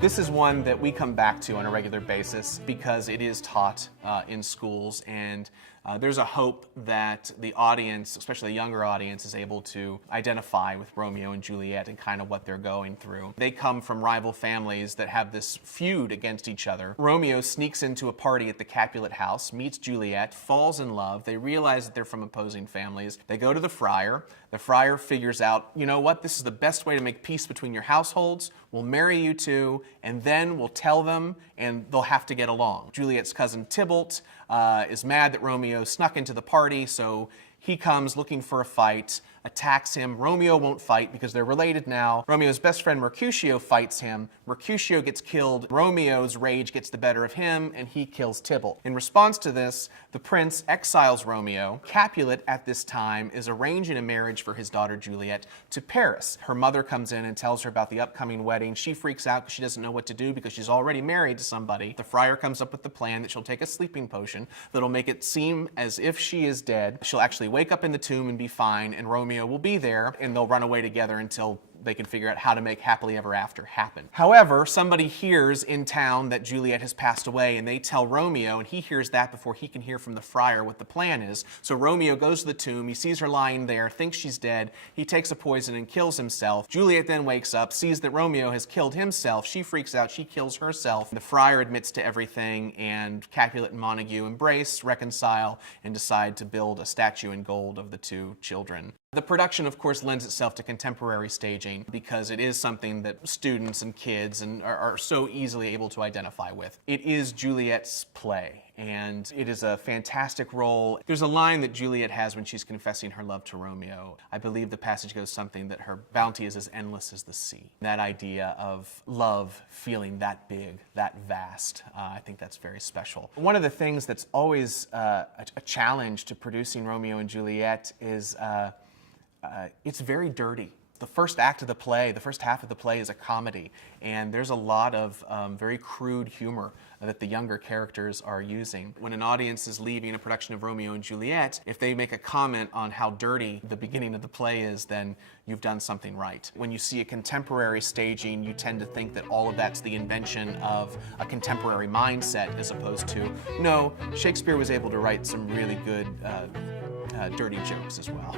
This is one that we come back to on a regular basis because it is taught in schools, and there's a hope that the audience, especially the younger audience, is able to identify with Romeo and Juliet and kind of what they're going through. They come from rival families that have this feud against each other. Romeo sneaks into a party at the Capulet house, meets Juliet, falls in love. They realize that they're from opposing families. They go to the friar. The friar figures out, you know what, this is the best way to make peace between your households. We'll marry you two, and then we'll tell them, and they'll have to get along. Juliet's cousin Tybalt is mad that Romeo snuck into the party, so he comes looking for a fight, attacks him. Romeo won't fight because they're related now. Romeo's best friend Mercutio fights him. Mercutio gets killed. Romeo's rage gets the better of him, and he kills Tybalt. In response to this, the prince exiles Romeo. Capulet, at this time, is arranging a marriage for his daughter Juliet to Paris. Her mother comes in and tells her about the upcoming wedding. She freaks out because she doesn't know what to do because she's already married to somebody. The friar comes up with the plan that she'll take a sleeping potion that'll make it seem as if she is dead. She'll actually wake up in the tomb and be fine, and Romeo will be there, and they'll run away together until they can figure out how to make happily ever after happen. However, somebody hears in town that Juliet has passed away, and they tell Romeo, and he hears that before he can hear from the friar what the plan is. So Romeo goes to the tomb, he sees her lying there, thinks she's dead, he takes a poison and kills himself. Juliet then wakes up, sees that Romeo has killed himself, she freaks out, she kills herself. The friar admits to everything, and Capulet and Montague embrace, reconcile, and decide to build a statue in gold of the two children. The production, of course, lends itself to contemporary staging because it is something that students and kids are so easily able to identify with. It is Juliet's play, and it is a fantastic role. There's a line that Juliet has when she's confessing her love to Romeo. I believe the passage goes something that her bounty is as endless as the sea. That idea of love feeling that big, that vast, I think that's very special. One of the things that's always a challenge to producing Romeo and Juliet is it's very dirty. The first act of the play, the first half of the play is a comedy, and there's a lot of very crude humor that the younger characters are using. When an audience is leaving a production of Romeo and Juliet, if they make a comment on how dirty the beginning of the play is, then you've done something right. When you see a contemporary staging, you tend to think that all of that's the invention of a contemporary mindset, as opposed to, no, Shakespeare was able to write some really good dirty jokes as well.